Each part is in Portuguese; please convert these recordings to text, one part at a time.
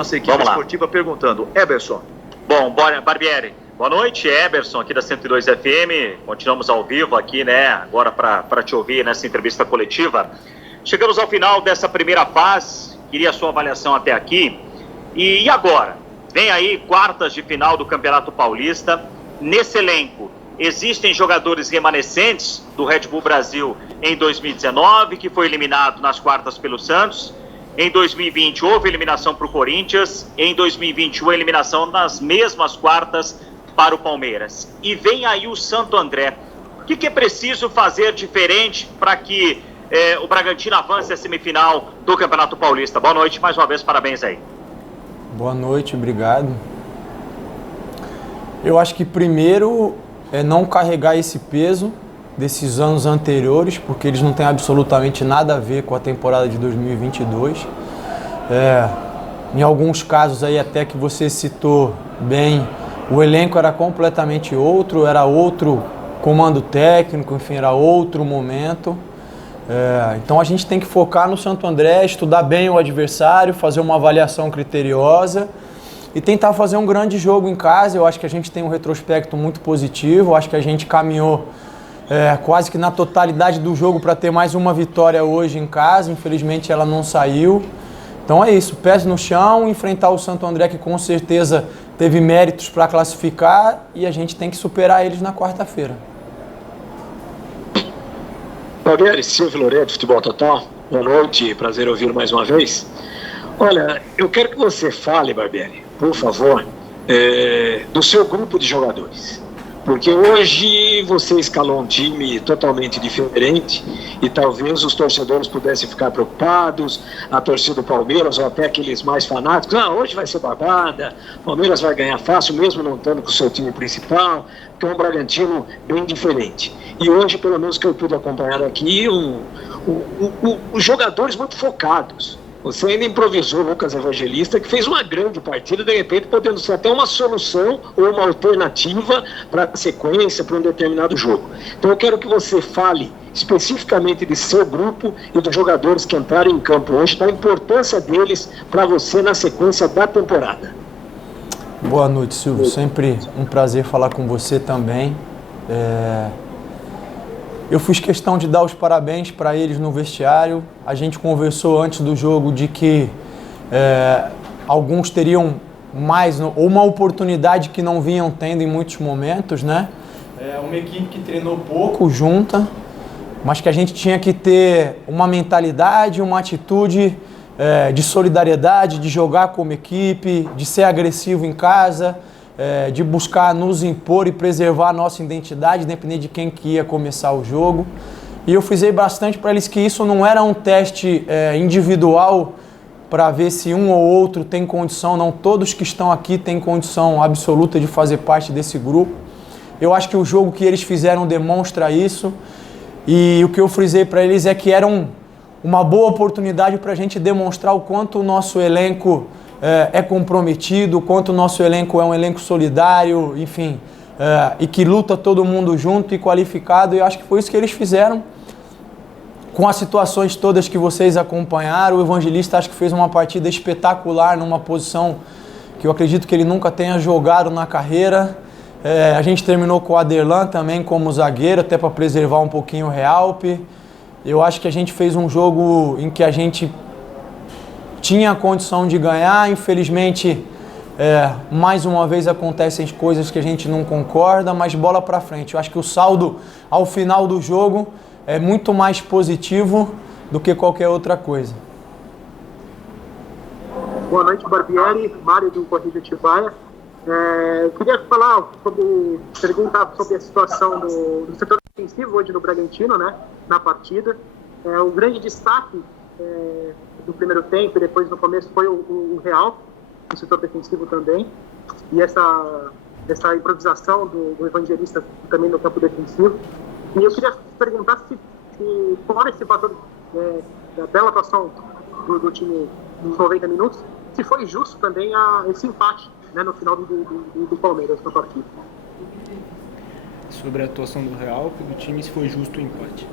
nossa equipe esportiva perguntando. Eberson. Bom, Barbieri. Boa noite, Eberson, aqui da 102 FM. Continuamos ao vivo aqui, né? Agora para te ouvir nessa entrevista coletiva. Chegamos ao final dessa primeira fase. Queria a sua avaliação até aqui. E agora? Vem aí quartas de final do Campeonato Paulista. Nesse elenco, existem jogadores remanescentes do Red Bull Brasil em 2019, que foi eliminado nas quartas pelo Santos. Em 2020 houve eliminação para o Corinthians. Em 2021 eliminação nas mesmas quartas para o Palmeiras. E vem aí o Santo André. O que é preciso fazer diferente para que o Bragantino avance a semifinal do Campeonato Paulista? Boa noite, mais uma vez, parabéns aí. Boa noite, obrigado. Eu acho que primeiro é não carregar esse peso desses anos anteriores, porque eles não têm absolutamente nada a ver com a temporada de 2022. Em alguns casos aí até que você citou bem, o elenco era completamente outro, era outro comando técnico, enfim, era outro momento. Então a gente tem que focar no Santo André, estudar bem o adversário, fazer uma avaliação criteriosa e tentar fazer um grande jogo em casa. Eu acho que a gente tem um retrospecto muito positivo, eu acho que a gente caminhou quase que na totalidade do jogo para ter mais uma vitória hoje em casa, infelizmente ela não saiu. Então é isso, pés no chão, enfrentar o Santo André, que com certeza teve méritos para classificar, e a gente tem que superar eles na quarta-feira. Barbieri, Silvio Loreto, Futebol Total, boa noite, prazer ouvi-lo mais uma vez. Olha, eu quero que você fale, Barbieri, por favor, do seu grupo de jogadores. Porque hoje você escalou um time totalmente diferente e talvez os torcedores pudessem ficar preocupados, a torcida do Palmeiras ou até aqueles mais fanáticos, hoje vai ser barbada, o Palmeiras vai ganhar fácil mesmo não estando com o seu time principal, porque é um Bragantino bem diferente. E hoje, pelo menos que eu pude acompanhar aqui, os jogadores muito focados. Você ainda improvisou o Lucas Evangelista, que fez uma grande partida, de repente podendo ser até uma solução ou uma alternativa para a sequência, para um determinado jogo. Então eu quero que você fale especificamente de seu grupo e dos jogadores que entraram em campo hoje, da importância deles para você na sequência da temporada. Boa noite, Silvio. Sempre um prazer falar com você também. Eu fiz questão de dar os parabéns para eles no vestiário. A gente conversou antes do jogo de que alguns teriam mais, ou uma oportunidade que não vinham tendo em muitos momentos, né? Uma equipe que treinou pouco junta, mas que a gente tinha que ter uma mentalidade, uma atitude de solidariedade, de jogar como equipe, de ser agressivo em casa, de buscar nos impor e preservar a nossa identidade, independente de quem que ia começar o jogo. E eu frisei bastante para eles que isso não era um teste individual para ver se um ou outro tem condição, não, todos que estão aqui têm condição absoluta de fazer parte desse grupo. Eu acho que o jogo que eles fizeram demonstra isso, e o que eu frisei para eles é que era uma boa oportunidade para a gente demonstrar o quanto o nosso elenco é comprometido, o quanto o nosso elenco é um elenco solidário, enfim, e que luta todo mundo junto e qualificado, e eu acho que foi isso que eles fizeram. Com as situações todas que vocês acompanharam, o Evangelista acho que fez uma partida espetacular numa posição que eu acredito que ele nunca tenha jogado na carreira. A gente terminou com o Aderlan também como zagueiro, até para preservar um pouquinho o Realpe. Eu acho que a gente fez um jogo em que a gente tinha a condição de ganhar. Infelizmente, mais uma vez acontecem coisas que a gente não concorda, mas bola para frente. Eu acho que o saldo ao final do jogo é muito mais positivo do que qualquer outra coisa. Boa noite, Barbieri, Mário do Correio de Atibaia. Eu queria perguntar sobre a situação do setor defensivo hoje no Bragantino, né, na partida. O grande destaque do primeiro tempo e depois no começo foi o Real, no setor defensivo também, e essa improvisação do Evangelista também no campo defensivo. E eu queria perguntar se fora esse fator da bela atuação do time nos 90 minutos, se foi justo também esse empate, né, no final do Palmeiras na partida. Sobre a atuação do Real e do time, se foi justo o empate.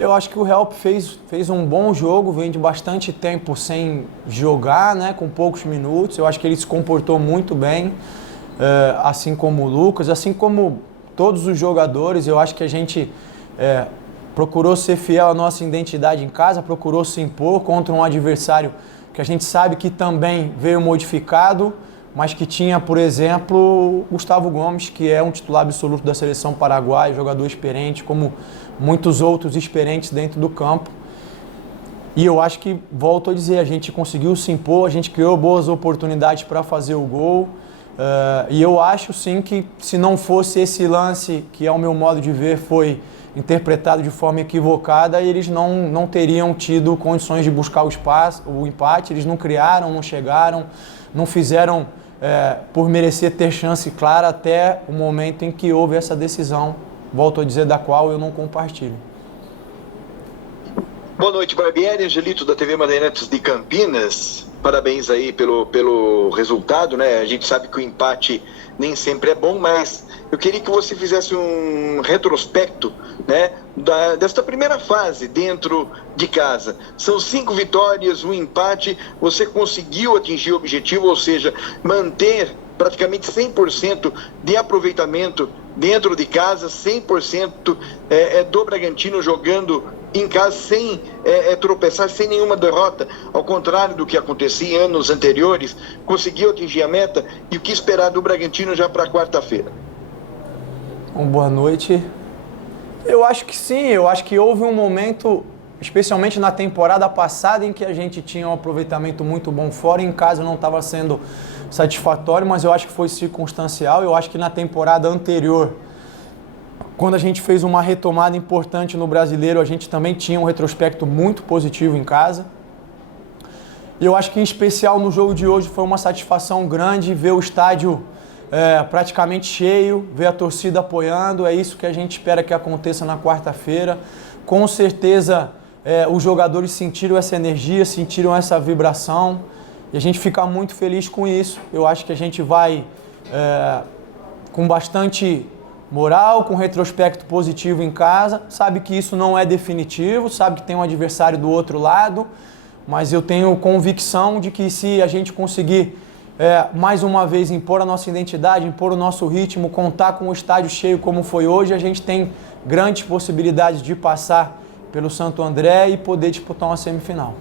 Eu acho que o Help fez um bom jogo, vem de bastante tempo sem jogar, né, com poucos minutos. Eu acho que ele se comportou muito bem, assim como o Lucas, assim como todos os jogadores. Eu acho que a gente procurou ser fiel à nossa identidade em casa, procurou se impor contra um adversário que a gente sabe que também veio modificado, mas que tinha, por exemplo, Gustavo Gomes, que é um titular absoluto da seleção paraguaia, jogador experiente, como muitos outros experientes dentro do campo. E eu acho que, volto a dizer, a gente conseguiu se impor, a gente criou boas oportunidades para fazer o gol. E eu acho sim que, se não fosse esse lance, que ao meu modo de ver foi interpretado de forma equivocada, eles não teriam tido condições de buscar o empate. Eles não criaram, não chegaram, não fizeram por merecer ter chance clara até o momento em que houve essa decisão, volto a dizer, da qual eu não compartilho. Boa noite, Barbieri, Angelito da TV Bandeirantes de Campinas. Parabéns aí pelo resultado, né? A gente sabe que o empate nem sempre é bom, mas eu queria que você fizesse um retrospecto, né, desta primeira fase dentro de casa. São 5 vitórias, um empate, você conseguiu atingir o objetivo, ou seja, manter praticamente 100% de aproveitamento dentro de casa, 100% do Bragantino jogando em casa sem tropeçar, sem nenhuma derrota, ao contrário do que acontecia em anos anteriores. Conseguiu atingir a meta, e o que esperar do Bragantino já para quarta-feira? Boa noite. Eu acho que sim, eu acho que houve um momento, especialmente na temporada passada, em que a gente tinha um aproveitamento muito bom fora, e em casa não estava sendo satisfatório, mas eu acho que foi circunstancial. Eu acho que na temporada anterior, quando a gente fez uma retomada importante no Brasileiro, a gente também tinha um retrospecto muito positivo em casa. E eu acho que, em especial, no jogo de hoje foi uma satisfação grande ver o estádio praticamente cheio, ver a torcida apoiando. É isso que a gente espera que aconteça na quarta-feira. Com certeza os jogadores sentiram essa energia, sentiram essa vibração, e a gente fica muito feliz com isso. Eu acho que a gente vai com bastante moral, com retrospecto positivo em casa. Sabe que isso não é definitivo, sabe que tem um adversário do outro lado, mas eu tenho convicção de que, se a gente conseguir mais uma vez impor a nossa identidade, impor o nosso ritmo, contar com o estádio cheio como foi hoje, a gente tem grandes possibilidades de passar pelo Santo André e poder disputar uma semifinal.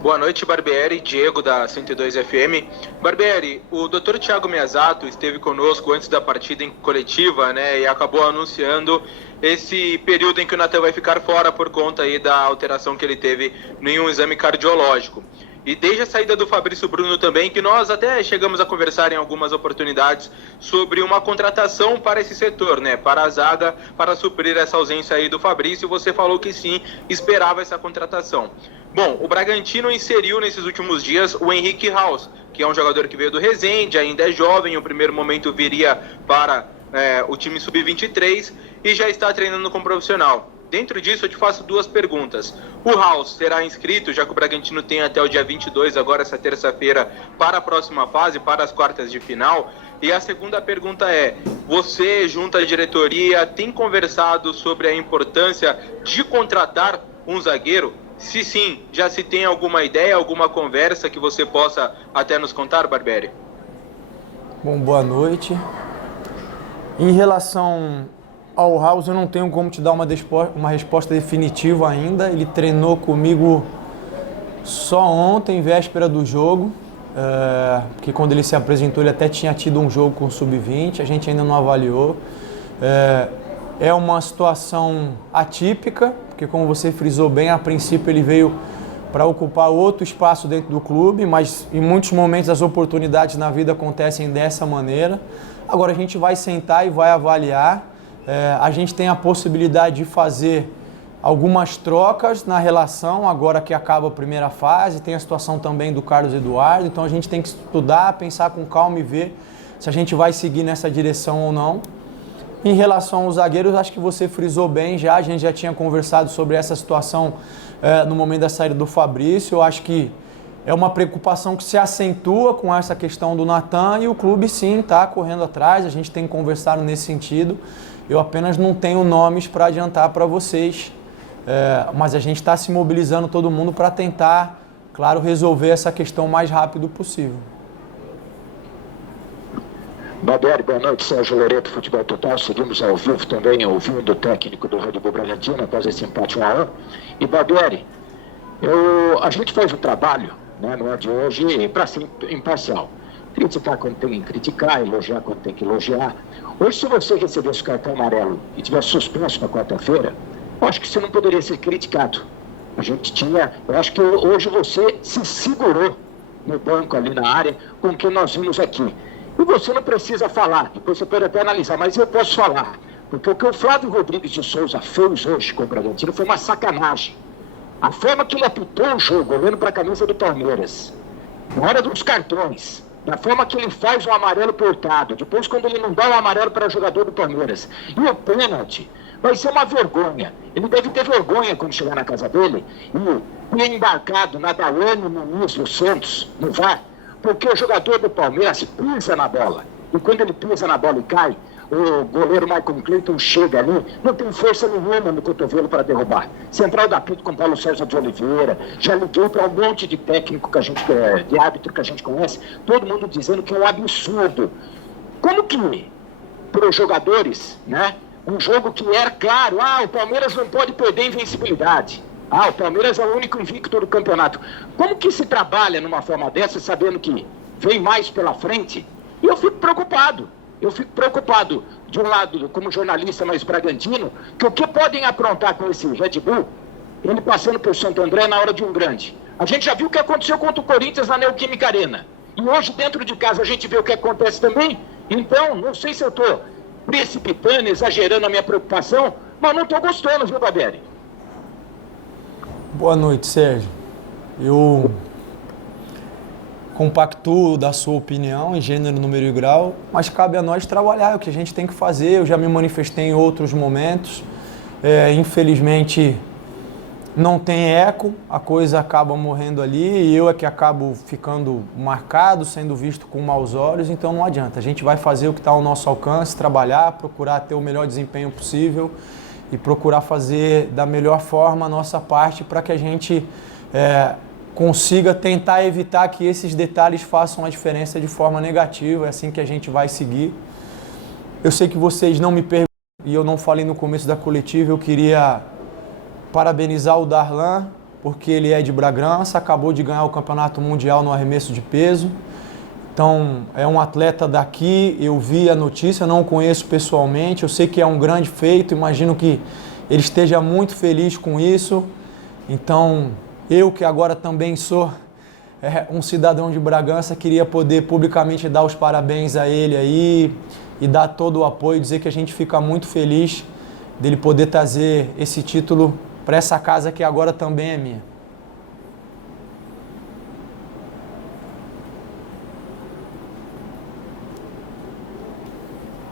Boa noite, Barbieri, Diego da 102 FM. Barbieri, o Dr. Thiago Miyazato esteve conosco antes da partida em coletiva, né, e acabou anunciando esse período em que o Natan vai ficar fora por conta aí da alteração que ele teve em um exame cardiológico. E desde a saída do Fabrício Bruno também, que nós até chegamos a conversar em algumas oportunidades sobre uma contratação para esse setor, né, para a zaga, para suprir essa ausência aí do Fabrício. Você falou que sim, esperava essa contratação. Bom, o Bragantino inseriu nesses últimos dias o Henrique Haus, que é um jogador que veio do Resende, ainda é jovem, no primeiro momento viria para o time sub-23 e já está treinando com profissional. Dentro disso, eu te faço 2 perguntas. O Haus será inscrito, já que o Bragantino tem até o dia 22, agora essa terça-feira, para a próxima fase, para as quartas de final? E a segunda pergunta é, você, junto à diretoria, tem conversado sobre a importância de contratar um zagueiro? Se sim, já se tem alguma ideia, alguma conversa que você possa até nos contar, Barbieri? Bom, boa noite. Em relação ao Haus, eu não tenho como te dar uma resposta definitiva ainda. Ele treinou comigo só ontem, véspera do jogo, porque quando ele se apresentou ele até tinha tido um jogo com o Sub-20, a gente ainda não avaliou. É uma situação atípica, porque, como você frisou bem, a princípio ele veio para ocupar outro espaço dentro do clube, mas em muitos momentos as oportunidades na vida acontecem dessa maneira. Agora a gente vai sentar e vai avaliar. A gente tem a possibilidade de fazer algumas trocas na relação, agora que acaba a primeira fase. Tem a situação também do Carlos Eduardo, então a gente tem que estudar, pensar com calma e ver se a gente vai seguir nessa direção ou não. Em relação aos zagueiros, acho que você frisou bem já, a gente já tinha conversado sobre essa situação no momento da saída do Fabrício. Eu acho que é uma preocupação que se acentua com essa questão do Natan e o clube sim está correndo atrás, a gente tem conversado nesse sentido. Eu apenas não tenho nomes para adiantar para vocês, mas a gente está se mobilizando todo mundo para tentar, claro, resolver essa questão o mais rápido possível. Barbieri, boa noite, Sérgio Loreto, Futebol Total. Seguimos ao vivo também, ouvindo o técnico do Red Bull Bragantino após esse empate 1-1. E Barbieri, a gente faz o trabalho, né, não é de hoje, para ser imparcial. Criticar quando tem que criticar, elogiar quando tem que elogiar. Hoje, se você recebesse o cartão amarelo e tivesse suspenso para quarta-feira, eu acho que você não poderia ser criticado. Eu acho que hoje você se segurou no banco ali na área com o que nós vimos aqui. E você não precisa falar, depois você pode até analisar, mas eu posso falar. Porque o que o Flávio Rodrigues de Souza fez hoje com o Bragantino foi uma sacanagem. A forma que ele apitou o jogo, olhando para a camisa do Palmeiras, na hora dos cartões, da forma que ele faz o amarelo portado, depois quando ele não dá o amarelo para o jogador do Palmeiras, e o pênalti, vai ser uma vergonha. Ele deve ter vergonha quando chegar na casa dele e ir embarcado na Daiane Muniz do Santos, no VAR, porque o jogador do Palmeiras pisa na bola. E quando ele pisa na bola e cai, o goleiro Michael Clayton chega ali, não tem força nenhuma no cotovelo para derrubar. Central da Pito com Paulo César de Oliveira, já liguei para um monte de técnico que a gente, de árbitro que a gente conhece, todo mundo dizendo que é um absurdo. Como que, para os jogadores, né, um jogo que era claro, o Palmeiras não pode perder invencibilidade. O Palmeiras é o único invicto do campeonato. Como que se trabalha numa forma dessa, sabendo que vem mais pela frente? E eu fico preocupado. De um lado, como jornalista mais bragantino, que o que podem aprontar com esse Red Bull, ele passando por Santo André na hora de um grande. A gente já viu o que aconteceu contra o Corinthians na Neoquímica Arena. E hoje, dentro de casa, a gente vê o que acontece também. Então, não sei se eu estou precipitando, exagerando a minha preocupação, mas não estou gostando, viu, Barbieri? Boa noite, Sérgio. Eu compactuo da sua opinião em gênero, número e grau, mas cabe a nós trabalhar, é o que a gente tem que fazer. Eu já me manifestei em outros momentos, infelizmente não tem eco, a coisa acaba morrendo ali e eu é que acabo ficando marcado, sendo visto com maus olhos, então não adianta. A gente vai fazer o que está ao nosso alcance, trabalhar, procurar ter o melhor desempenho possível e procurar fazer da melhor forma a nossa parte para que a gente consiga tentar evitar que esses detalhes façam a diferença de forma negativa. É assim que a gente vai seguir. Eu sei que vocês não me perguntam, e eu não falei no começo da coletiva, eu queria parabenizar o Darlan, porque ele é de Bragança, acabou de ganhar o Campeonato Mundial no arremesso de peso. Então, é um atleta daqui, eu vi a notícia, não o conheço pessoalmente, eu sei que é um grande feito, imagino que ele esteja muito feliz com isso. Então, eu que agora também sou um cidadão de Bragança, queria poder publicamente dar os parabéns a ele aí e dar todo o apoio, dizer que a gente fica muito feliz dele poder trazer esse título para essa casa que agora também é minha.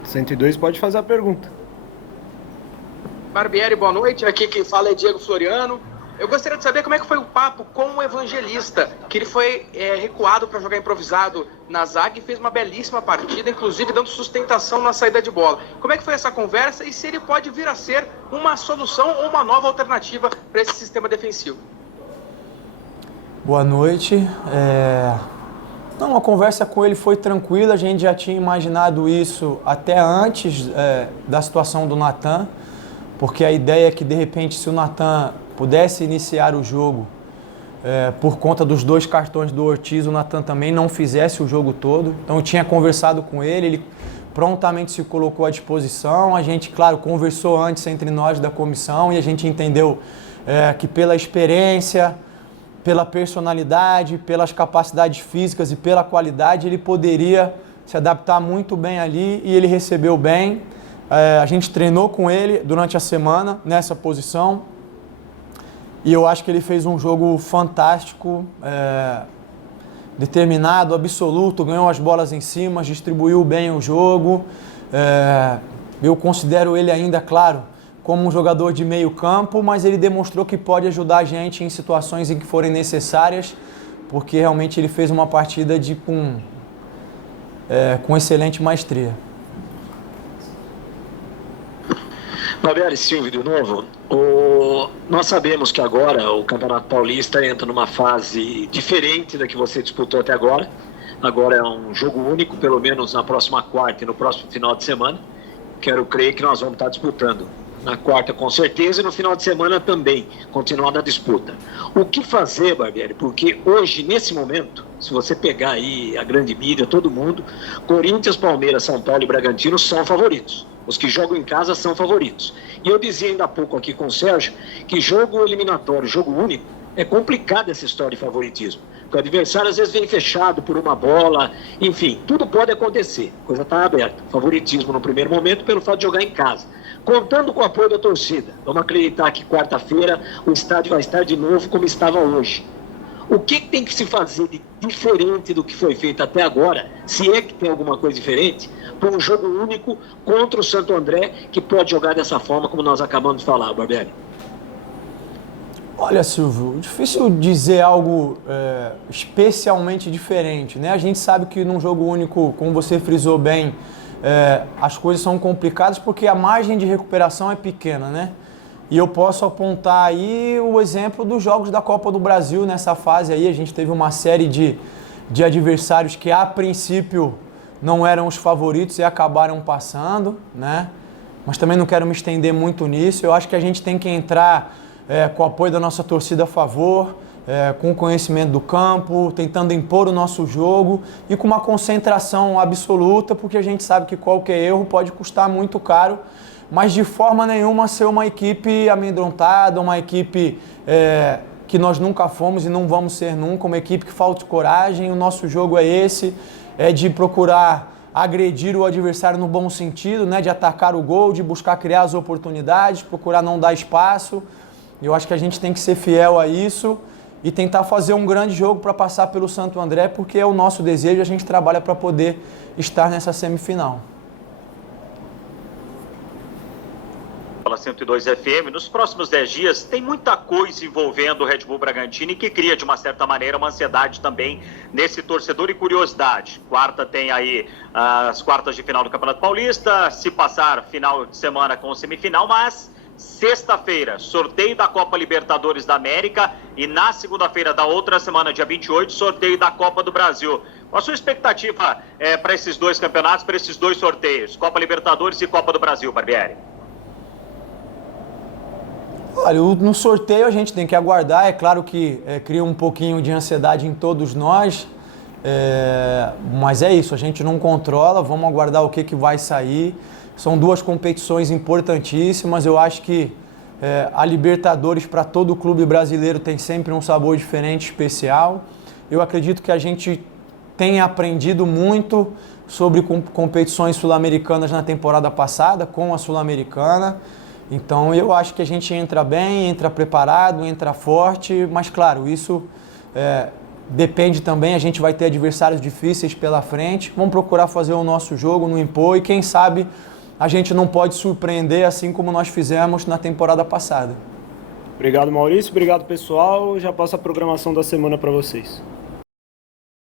(102) pode fazer a pergunta. Barbieri, boa noite. Aqui quem fala é Diego Floriano. Eu gostaria de saber como é que foi o papo com o Evangelista, que ele foi recuado para jogar improvisado na zaga e fez uma belíssima partida, inclusive dando sustentação na saída de bola. Como é que foi essa conversa e se ele pode vir a ser uma solução ou uma nova alternativa para esse sistema defensivo? Boa noite. Não, a conversa com ele foi tranquila, a gente já tinha imaginado isso até antes da situação do Natan, porque a ideia é que, de repente, se o Natan pudesse iniciar o jogo, por conta dos 2 cartões do Ortiz, o Natan também não fizesse o jogo todo. Então eu tinha conversado com ele prontamente se colocou à disposição. A gente, claro, conversou antes entre nós da comissão e a gente entendeu que pela experiência, pela personalidade, pelas capacidades físicas e pela qualidade, ele poderia se adaptar muito bem ali e ele recebeu bem. A gente treinou com ele durante a semana nessa posição e eu acho que ele fez um jogo fantástico, determinado, absoluto, ganhou as bolas em cima, distribuiu bem o jogo. Eu considero ele ainda, claro, como um jogador de meio campo, mas ele demonstrou que pode ajudar a gente em situações em que forem necessárias, porque realmente ele fez uma partida com excelente maestria. Barbieri, Silvio, de novo, nós sabemos que agora o Campeonato Paulista entra numa fase diferente da que você disputou até agora. Agora é um jogo único, pelo menos na próxima quarta e no próximo final de semana. Quero crer que nós vamos estar disputando na quarta com certeza e no final de semana também, continuando a disputa. O que fazer, Barbieri? Porque hoje, nesse momento, se você pegar aí a grande mídia, todo mundo, Corinthians, Palmeiras, São Paulo e Bragantino são favoritos. Os que jogam em casa são favoritos. E eu dizia ainda há pouco aqui com o Sérgio que jogo eliminatório, jogo único, é complicado essa história de favoritismo. Porque o adversário às vezes vem fechado por uma bola, enfim, tudo pode acontecer. A coisa está aberta. Favoritismo no primeiro momento pelo fato de jogar em casa. Contando com o apoio da torcida. Vamos acreditar que quarta-feira o estádio vai estar de novo como estava hoje. O que tem que se fazer de diferente do que foi feito até agora, se é que tem alguma coisa diferente, para um jogo único contra o Santo André, que pode jogar dessa forma como nós acabamos de falar, Barbieri? Olha, Silvio, difícil dizer algo especialmente diferente, né? A gente sabe que num jogo único, como você frisou bem, as coisas são complicadas porque a margem de recuperação é pequena, né? E eu posso apontar aí o exemplo dos jogos da Copa do Brasil nessa fase aí. A gente teve uma série de adversários que a princípio não eram os favoritos e acabaram passando, né? Mas também não quero me estender muito nisso. Eu acho que a gente tem que entrar com o apoio da nossa torcida a favor, com o conhecimento do campo, tentando impor o nosso jogo e com uma concentração absoluta, porque a gente sabe que qualquer erro pode custar muito caro, mas de forma nenhuma ser uma equipe amedrontada, uma equipe que nós nunca fomos e não vamos ser nunca, uma equipe que falta coragem. O nosso jogo é esse, é de procurar agredir o adversário no bom sentido, né? De atacar o gol, de buscar criar as oportunidades, procurar não dar espaço. Eu acho que a gente tem que ser fiel a isso e tentar fazer um grande jogo para passar pelo Santo André, porque é o nosso desejo, a gente trabalha para poder estar nessa semifinal. Pela 102 FM, nos próximos 10 dias tem muita coisa envolvendo o Red Bull Bragantino e que cria de uma certa maneira uma ansiedade também nesse torcedor e curiosidade. Quarta tem aí as quartas de final do Campeonato Paulista, se passar final de semana com semifinal, mas sexta-feira, sorteio da Copa Libertadores da América e na segunda-feira da outra semana, dia 28, sorteio da Copa do Brasil. Qual a sua expectativa para esses dois campeonatos, para esses dois sorteios, Copa Libertadores e Copa do Brasil, Barbieri? Olha, no sorteio a gente tem que aguardar, é claro que cria um pouquinho de ansiedade em todos nós, mas é isso, a gente não controla, vamos aguardar o que vai sair. São duas competições importantíssimas, eu acho que a Libertadores para todo clube brasileiro tem sempre um sabor diferente, especial. Eu acredito que a gente tem aprendido muito sobre competições sul-americanas na temporada passada, com a Sul-Americana. Então eu acho que a gente entra bem, entra preparado, entra forte, mas claro, isso depende também, a gente vai ter adversários difíceis pela frente, vamos procurar fazer o nosso jogo, não impor, e quem sabe a gente não pode surpreender assim como nós fizemos na temporada passada. Obrigado, Maurício, obrigado pessoal, já passo a programação da semana para vocês.